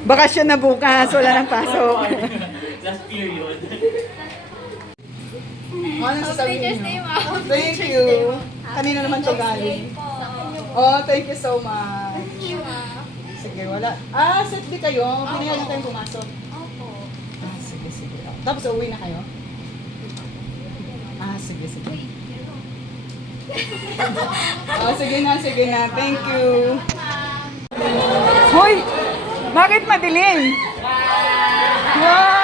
Bakasyon na bukas, wala nang pasok. Last period. Ano sasabihin niyo? Ma'am. Thank you. Kanina naman to galing. Oh, thank you so much. Sige, wala. Ah, set B kayo. Pinayagan tayong pumasok. Opo. Ah, sige, sige. Tapos uwi na kayo? Ah, sige, sige. Oh, sige na, sige na. Thank you. Hoy! Bakit madilim? Wow!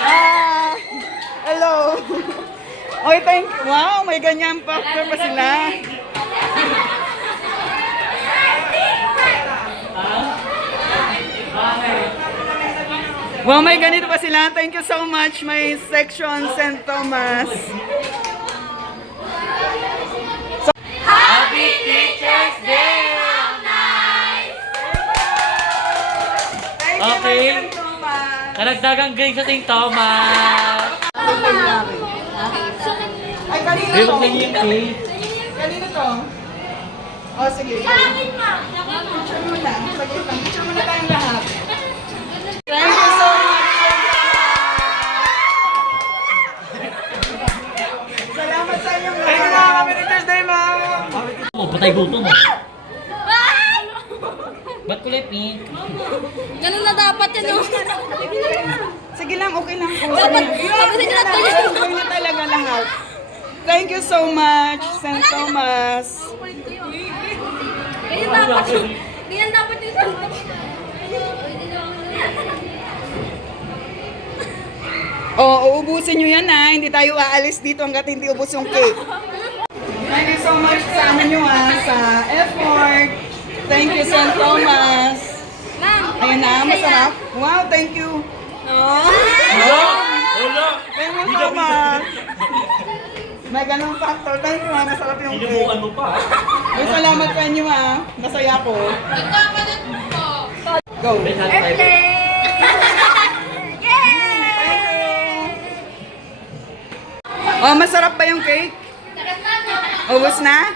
Ah! Hello! Oy, thank you. Wow, may ganyan factor pa sila. Wow, may ganito pa sila. Thank you so much, my section St. Thomas. Happy Teacher's Day! Thank you, Okay. my St. Thomas. Karagdagang grade sa St. Thomas! Ay, kanino Pero to? sa inyo yung cake. Kanino to? Oh, sige. Picture mo na. Saglit lang. Picture mo na tayong lahat. Thank you so much. Salamat sa inyong lahat. Thank you, ma'am. Happy Teacher's Day, ma'am. Oh, patay gutom mo. Ba't kulay pink? Ganun na dapat yan. No? Sige lang, okay lang po. Dapat, Sige. tapos hindi natin Okay na talaga lahat. Thank you so much, St. Thomas. Ganyan dapat yun. Ganyan dapat yung Oh, uubusin nyo yan ha. Hindi tayo aalis dito hanggat hindi ubos yung cake. Thank you so much sa amin nyo ha, sa effort. Thank you, St. Thomas. Ma'am. Ayun na, masarap. Wow, thank you. Hello! Hello! Thank you so much. May ganong factor. Thank you ha, masarap yung Hinubuan cake. mo pa. May salamat sa inyo ha. Masaya ko. Nagkakalat po. Go. Let's have five. Oh, masarap ba yung cake? Ubus na?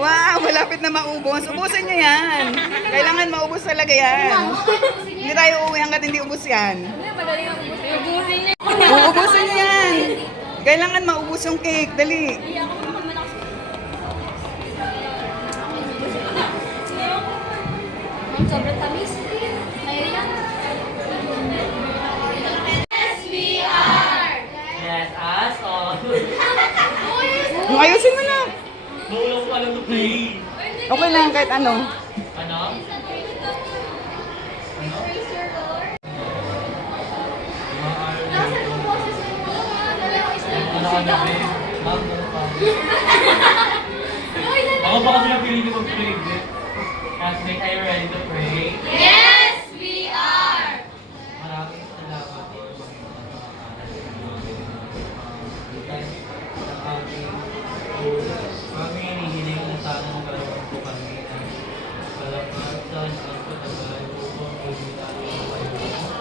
Wow, malapit na maubos. Ubusin nyo yan. Kailangan maubos talaga yan. Hindi tayo uuwi hanggat hindi ubos yan. Uubusin nyo yan. Kailangan maubos yung cake. Dali. Sobrang tamis. Ayaw yan. Yes, as on. Ayusin mo na. Wala ko alam to play. Okay lang kahit ano. Ano? Ano ka na, babe? Bago ka. Ako ba kasi napili ko mag-pray, babe? Classmate, are you ready to pray? Yes, we are. Maraming salamat po sa kami hinihiling na sana magkaroon po kami ng kalapatan at katagal upang pagbitaan ng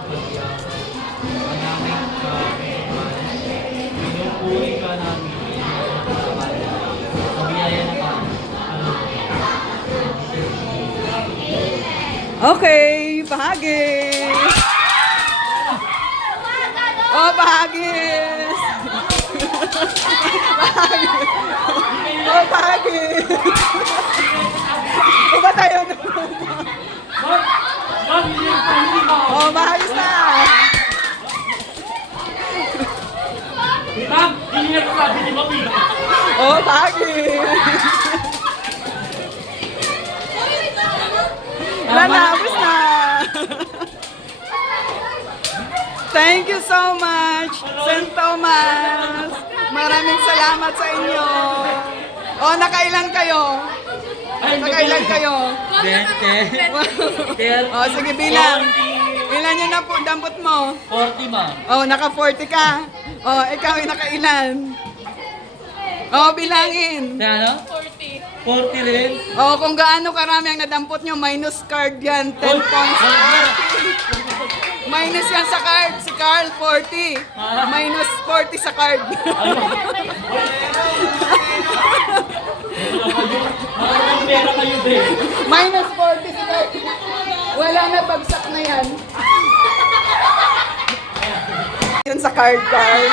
pagyaman. Manaming kami naman, pinupuri ka namin sa biyaya na kami. Okay, bahagis. Oh, bahagis. Bahagis. Oh, bahagis. Iba tayo na. Oh, bahagis na. Ma'am, hindi na sabi ni Mami. Oh, bahagis. Wala na, ubos na. Thank you so much, St. Thomas. Maraming salamat sa inyo. Oh, nakailan kayo? Nakailan kayo? 20. Oh, sige, bilang. Ilan yun na po, dampot mo? 40, ma'am. Oh, naka-40 ka. Oh, ikaw ay nakailan? Oh, bilangin. Kaya ano? 40 rin. Oh, kung gaano karami ang nadampot nyo, minus card yan, 10 points. Minus yan sa card. Si Carl, 40. Minus 40 sa card. Maraming pera kayo, babe. Minus 40 sa card. card, Carl.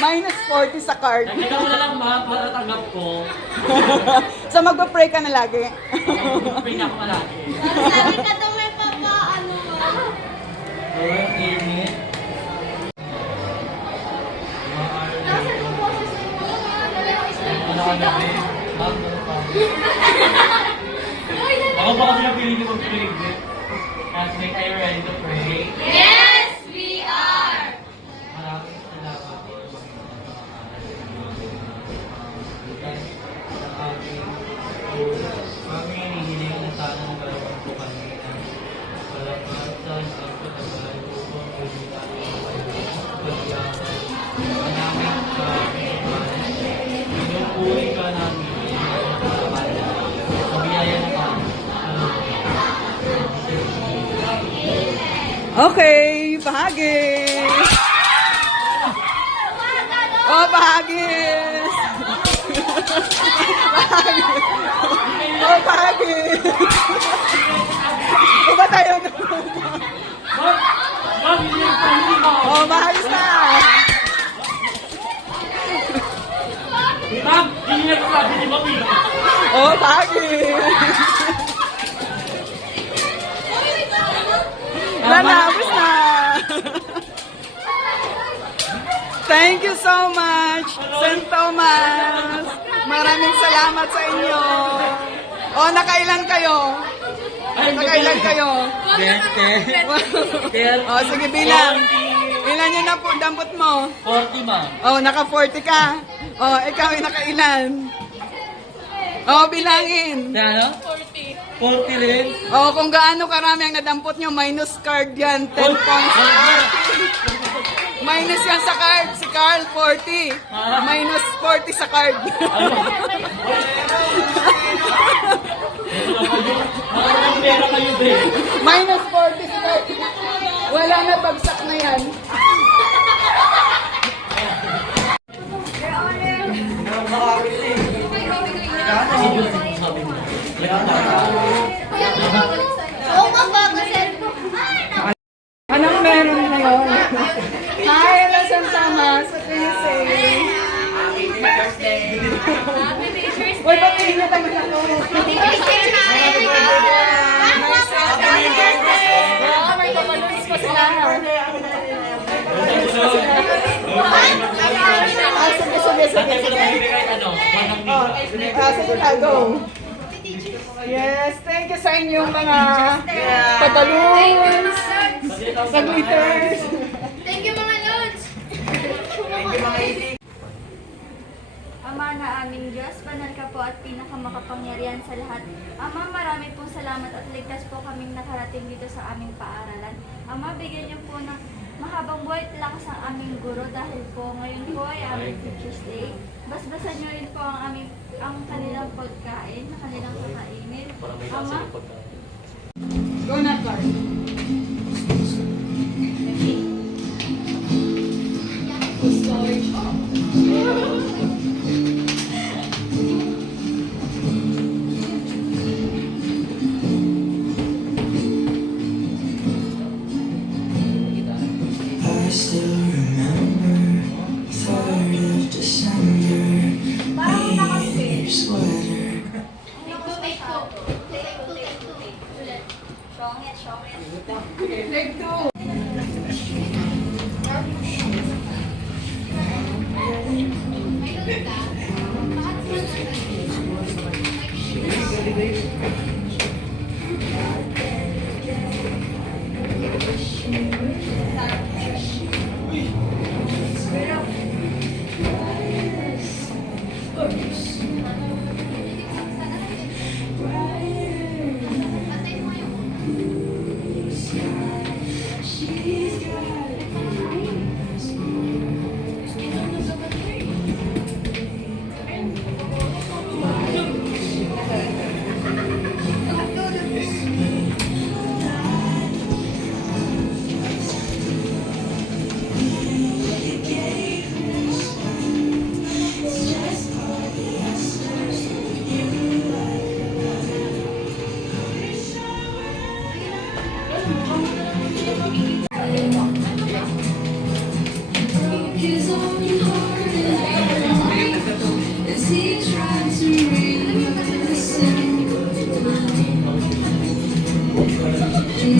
Minus 40 sa card. Nagkita mo na lang ba para tanggap ko? So magpa-pray ka na lagi. Pray na ako malaki. Sabi ka daw may papa, ano ba? Lord, init. Nasaan yung boses mo? Ano ka na, babe? Ma'am, ano pa? Ako ba kasi napili ko mag-pray? Classmate, are you ready to pray? Yes, we are! Maraming salamat po sa kami hinihiling na sana nagkaroon po kami ng kalakasan at katagal upang lumitan ang pagyaman. Manamit sa Pilipinas, pinupuri ka namin ang kapalaran sa biyaya ng Panginoon. Okay, bahagis. Oh, bahagis. Oh, bahagis. Iba tayo na. Ma'am, hindi yung pamili mo! Oh, bahagis na. Ma'am, hindi na sabi ni Mami. Oh, bahagis. Nanabos na. Thank you so much, St. Thomas. Maraming salamat sa inyo. Oh, nakailan kayo? Nakailan kayo? Oh, sige, bilang. Ilan yun na po, dampot mo? 40, ma'am. Oh, naka-40 ka. Oh, ikaw ay nakailan? Oh, bilangin. Ano? 40 rin. Oh, kung gaano karami ang nadampot nyo, minus card yan, 10 points. Minus yan sa card, si Carl, 40. Minus 40 sa card. Maraming pera kayo, babe. Minus 40 sa card. Wala na, bagsak na yan. Oo nga ba? Kasi Anong meron ngayon? Hi, St. Thomas. What do you say? Uy, batiin na naman ako. Oh, may pabalons pa sila. Ah, sige. Sige na, go. Yes, thank you sa inyong mga patalons, sa glitters. Thank you mga lods! Ama na aming Diyos, banal ka po at pinakamakapangyarihan sa lahat. Ama, marami pong salamat at ligtas po kaming nakarating dito sa aming paaralan. Ama, bigyan niyo po ng mahabang buhay at lakas ang aming guro dahil po ngayon po ay aming Teacher's Day. Basbasan niyo rin po ang kanilang pagkain, na kanilang kakainin. Ama, Go na, Clark. I still remember 3rd of December, me in your sweater. Take two.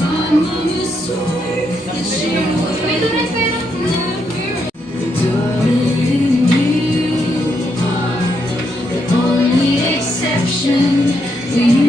mama swore that she would never do it. You are the only exception.